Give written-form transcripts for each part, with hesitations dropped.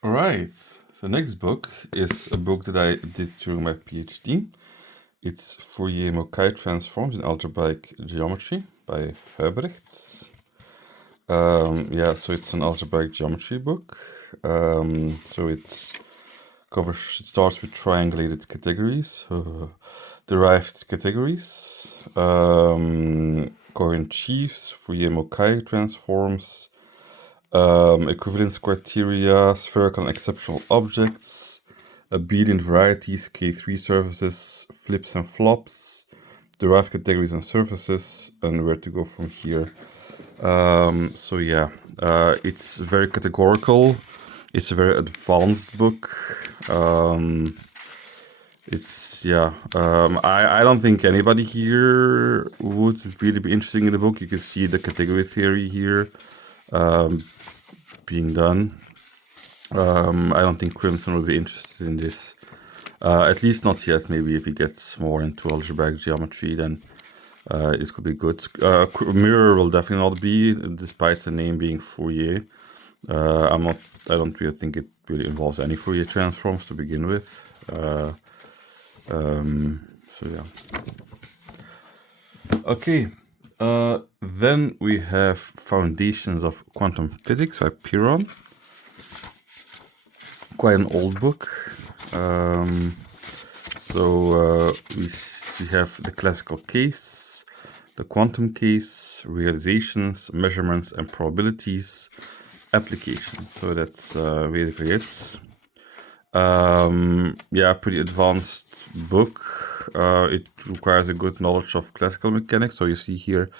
All right. The next book is a book that I did during my PhD. It's Fourier-Mukai Transforms in Algebraic Geometry by Huybrechts. Yeah, so it's an algebraic geometry book. It starts with triangulated categories, derived categories, coherent sheaves, Fourier-Mukai transforms, equivalence criteria, spherical and exceptional objects, abelian varieties, K3 surfaces, flips and flops, derived categories and surfaces, and where to go from here. It's very categorical. It's a very advanced book. I don't think anybody here would really be interested in the book. You can see the category theory here being done. I don't think Crimson will be interested in this. At least not yet. Maybe if he gets more into algebraic geometry, then it could be good. Mirror will definitely not be, despite the name being Fourier. I don't really think it really involves any Fourier transforms to begin with. Okay. Then we have Foundations of Quantum Physics by Piron. Quite an old book. We have the classical case, the quantum case, realizations, measurements and probabilities, applications. So that's basically it. Pretty advanced book. It requires a good knowledge of classical mechanics. So you see here,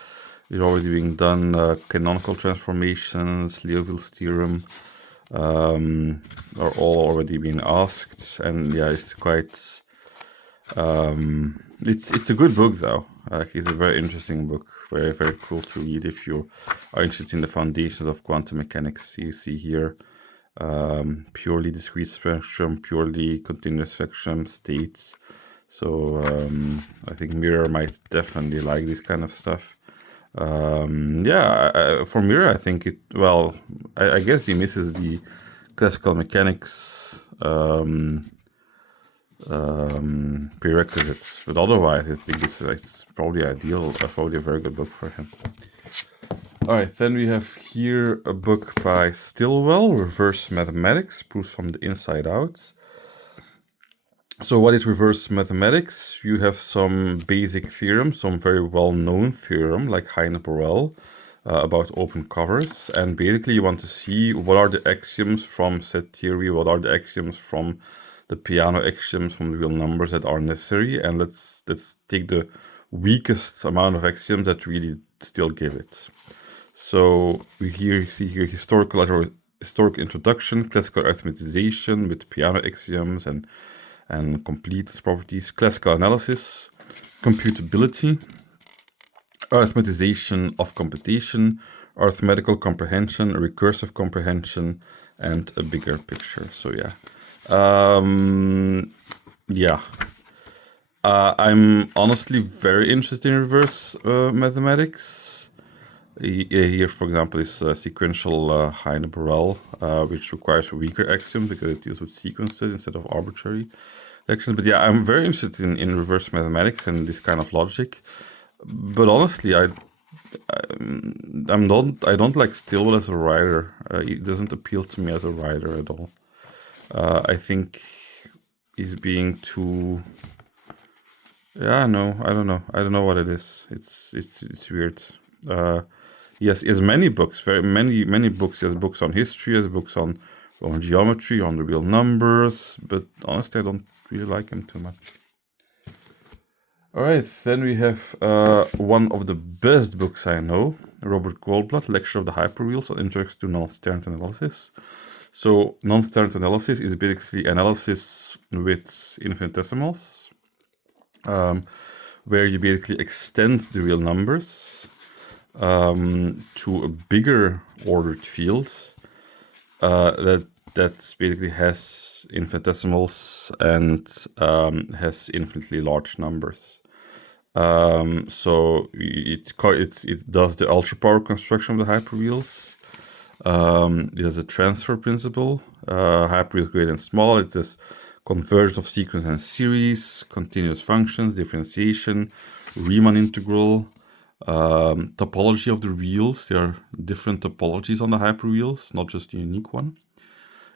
it's already being done. Canonical transformations, Liouville's theorem are all already being asked, and yeah, it's quite. It's a good book though. It's a very interesting book. Very very cool to read if you are interested in the foundations of quantum mechanics. You see here. Purely discrete spectrum, purely continuous spectrum states. So I think Mirror might definitely like this kind of stuff. For Mirror, I think it. Well, I guess he misses the classical mechanics prerequisites, but otherwise, I think it's probably ideal. Probably a very good book for him. All right, then we have here a book by Stilwell, Reverse Mathematics, Proofs from the Inside Out. So what is reverse mathematics? You have some basic theorem, some very well-known theorem, like Heine-Borel, about open covers. And basically you want to see what are the axioms from set theory, what are the axioms from the Peano axioms from the real numbers that are necessary. And let's take the weakest amount of axioms that really still give it. So we see here historical introduction, classical arithmetization with Peano axioms and completeness properties, classical analysis, computability, arithmetization of computation, arithmetical comprehension, recursive comprehension, and a bigger picture. So I'm honestly very interested in reverse mathematics. Here, for example, is sequential Heine-Borel, which requires a weaker axiom because it deals with sequences instead of arbitrary actions. But yeah, I'm very interested in reverse mathematics and this kind of logic. But honestly, I don't like Stilwell as a writer. It doesn't appeal to me as a writer at all. I think he's being too. Yeah, no, I don't know. I don't know what it is. It's weird. Yes, he has many books, very many books. He has books on history, he has books on geometry, on the real numbers, but honestly, I don't really like him too much. All right, then we have one of the best books I know, Robert Goldblatt, Lecture of the Hyperreals on Introduction to Non-Standard Analysis. So non-standard analysis is basically analysis with infinitesimals, where you basically extend the real numbers to a bigger ordered field that basically has infinitesimals and has infinitely large numbers. So it does the ultra power construction of the hyperreals. It has a transfer principle, hyperreal great and small. It has conversion of sequence and series, continuous functions, differentiation, Riemann integral, topology of the reals. There are different topologies on the hyperreals, not just a unique one.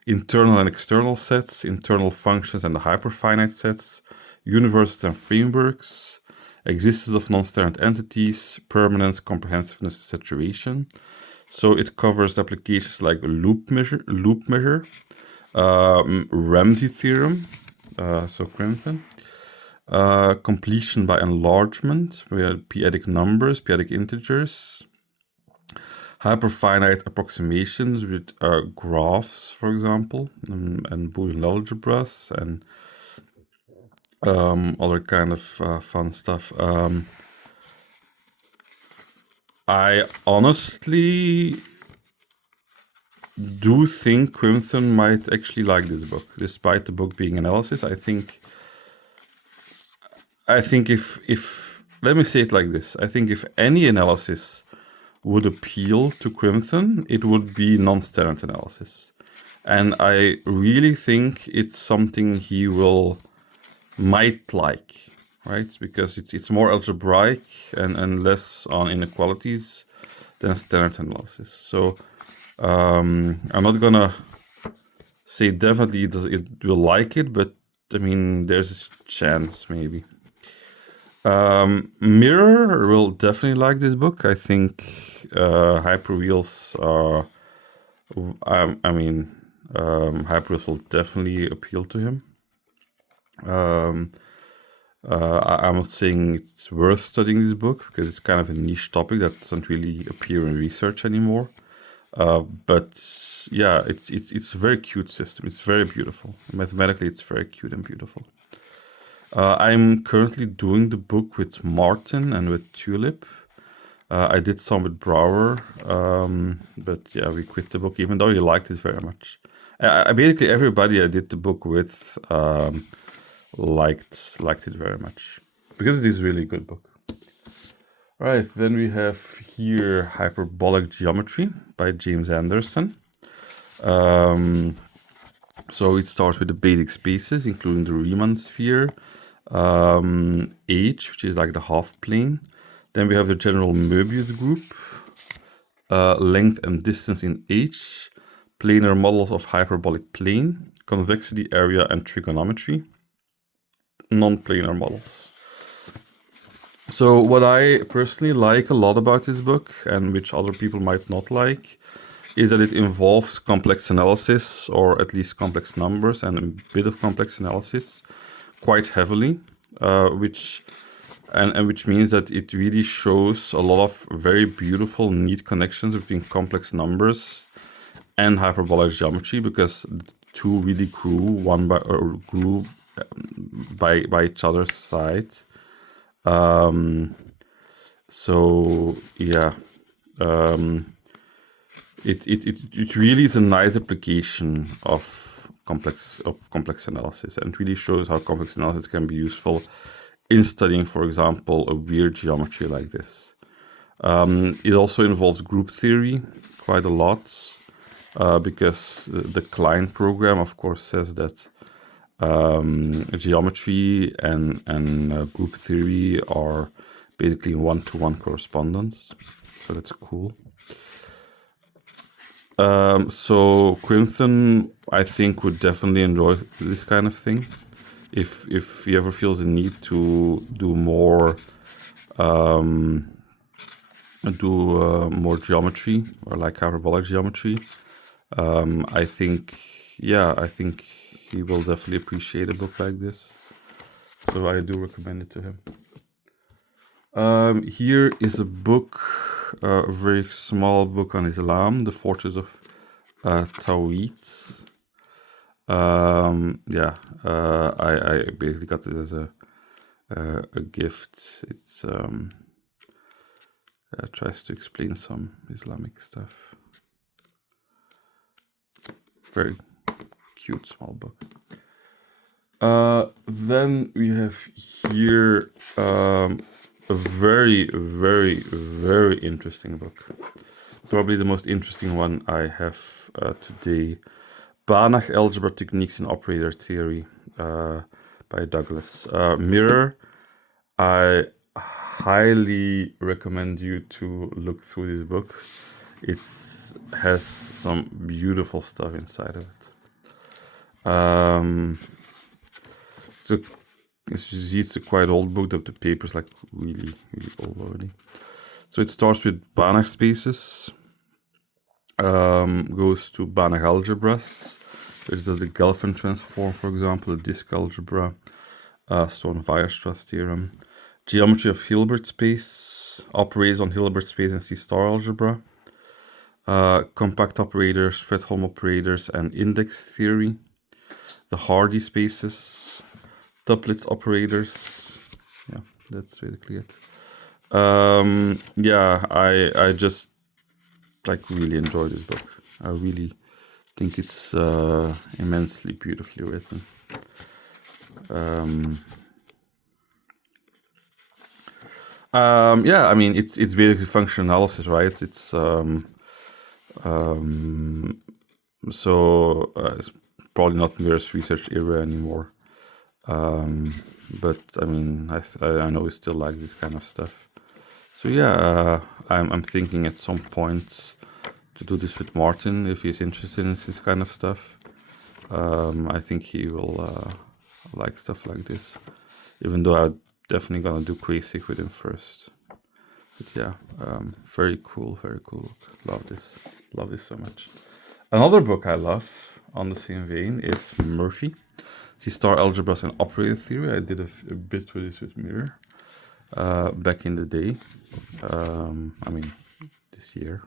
Internal and external sets, internal functions and the hyperfinite sets, universes and frameworks, existence of non-standard entities, permanence, comprehensiveness, saturation. So it covers applications like loop measure, Ramsey theorem, so Crimson, completion by enlargement, where p-adic numbers, p-adic integers, hyperfinite approximations with graphs, for example, and Boolean algebras, and other kind of fun stuff. I honestly do think Crimson might actually like this book, despite the book being analysis. I think if let me say it like this, I think if any analysis would appeal to Crimson, it would be non-standard analysis. And I really think it's something he might like, right? Because it's more algebraic and less on inequalities than standard analysis. So I'm not gonna say definitely it will like it, but I mean, there's a chance maybe. Mirror will definitely like this book. I think hyperreals are, hyperreals will definitely appeal to him. I'm not saying it's worth studying this book because it's kind of a niche topic that doesn't really appear in research anymore. But yeah, it's a very cute system. It's very beautiful. Mathematically, it's very cute and beautiful. I'm currently doing the book with Martin and with Tulip. I did some with Brouwer, but yeah, we quit the book, even though he liked it very much. Basically, everybody I did the book with liked it very much, because it is a really good book. All right, then we have here Hyperbolic Geometry by James Anderson. So it starts with the basic spaces, including the Riemann sphere, H, which is like the half plane. Then we have the general Möbius group, length and distance in H, planar models of hyperbolic plane, convexity, area, and trigonometry, non-planar models. So what I personally like a lot about this book, and which other people might not like, is that it involves complex analysis, or at least complex numbers and a bit of complex analysis, quite heavily, which means that it really shows a lot of very beautiful, neat connections between complex numbers and hyperbolic geometry, because the two really grew by each other's side. So yeah, it really is a nice application of complex analysis, and really shows how complex analysis can be useful in studying, for example, a weird geometry like this. It also involves group theory quite a lot, because the Klein program, of course, says that geometry and group theory are basically in one-to-one correspondence. So that's cool. So Crimson, I think, would definitely enjoy this kind of thing. If he ever feels the need to do more geometry, or like hyperbolic geometry, I think he will definitely appreciate a book like this. So I do recommend it to him. Here is a book, a very small book on Islam, The Fortress of Tawhid. I basically got it as a gift. It's tries to explain some Islamic stuff. Very cute small book. Then we have here a very, very, very interesting book probably the most interesting one I have today. Banach Algebra Techniques in Operator Theory by Douglas. Mirror, I highly recommend you to look through this book. It has some beautiful stuff inside of it. So as you see, it's a quite old book. The paper's like really old already. So it starts with Banach spaces, goes to Banach algebras, which does the Gelfand transform, for example, the disk algebra, Stone-Weierstrass theorem, geometry of Hilbert space, operators on Hilbert space and C-star algebra, compact operators, Fredholm operators, and index theory, the Hardy spaces, tuplets operators. Yeah, that's basically it. Yeah, I just like really enjoy this book. I really think it's immensely beautifully written. Yeah, I mean it's basically function analysis, right? It's so it's probably not Mirror's research era anymore. But I mean I know we still like this kind of stuff. So yeah, I'm thinking at some point to do this with Martin if he's interested in this kind of stuff. I think he will like stuff like this, even though I'm definitely gonna do Crazy with him first. But yeah, very cool book. Love this so much. Another book I love on the same vein is Murphy, C-star algebras and operator theory. I did a bit with this with Mirror back in the day. I mean, this year.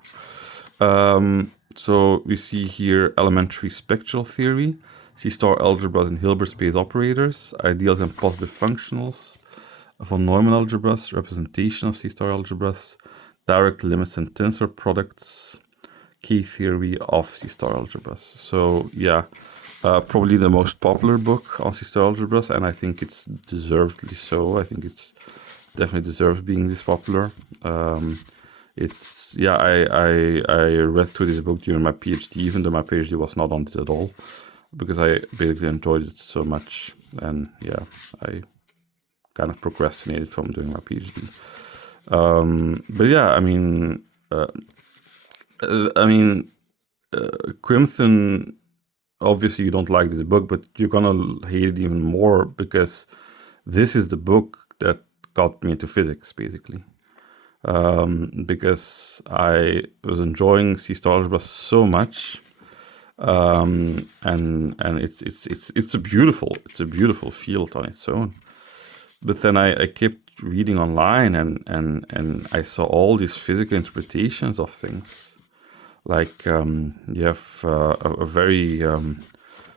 So we see here elementary spectral theory, C-star algebras and Hilbert space operators, ideals and positive functionals, von Neumann algebras, representation of C-star algebras, direct limits and tensor products, key theory of C-star algebras. So yeah, probably the most popular book on C-star algebras, and I think it's deservedly so. I think it's definitely deserves being this popular. It's yeah, I read through this book during my PhD, even though my PhD was not on this at all, because I basically enjoyed it so much, and yeah, I kind of procrastinated from doing my PhD. But yeah, I mean, Crimson. Obviously, you don't like this book, but you're gonna hate it even more because this is the book that got me into physics, basically. Because I was enjoying C-star algebra so much, and it's a beautiful field on its own. But then I kept reading online, and I saw all these physical interpretations of things. Like you have a very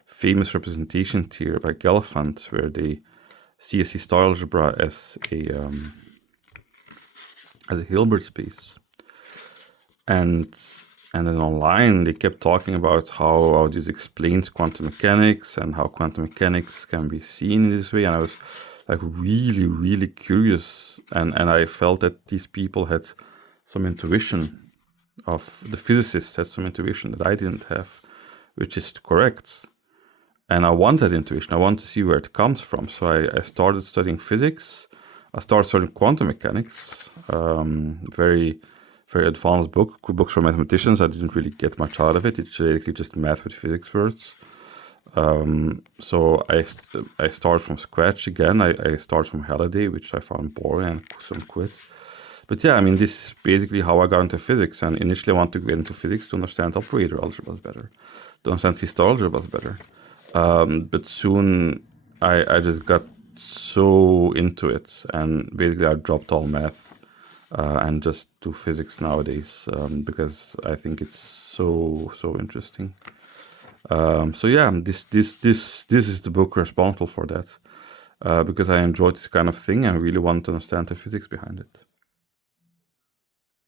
famous representation theory by Gelfand, where they see a C-star algebra as a Hilbert space, and then online they kept talking about how this explains quantum mechanics and how quantum mechanics can be seen in this way, and I was like really curious, and I felt that these people had some intuition. Of the physicists had some intuition that I didn't have, which is correct. And I want that intuition. I want to see where it comes from. So I started studying physics. I started studying quantum mechanics. Very advanced books for mathematicians. I didn't really get much out of it. It's basically just math with physics words. So I started from scratch again. I started from Halliday, which I found boring and some quit. But yeah, I mean, this is basically how I got into physics. And initially, I wanted to get into physics to understand operator algebras better, to understand C-star algebras better. But soon, I just got so into it, and basically, I dropped all math and just do physics nowadays because I think it's so interesting. So yeah, this is the book responsible for that because I enjoyed this kind of thing and really want to understand the physics behind it.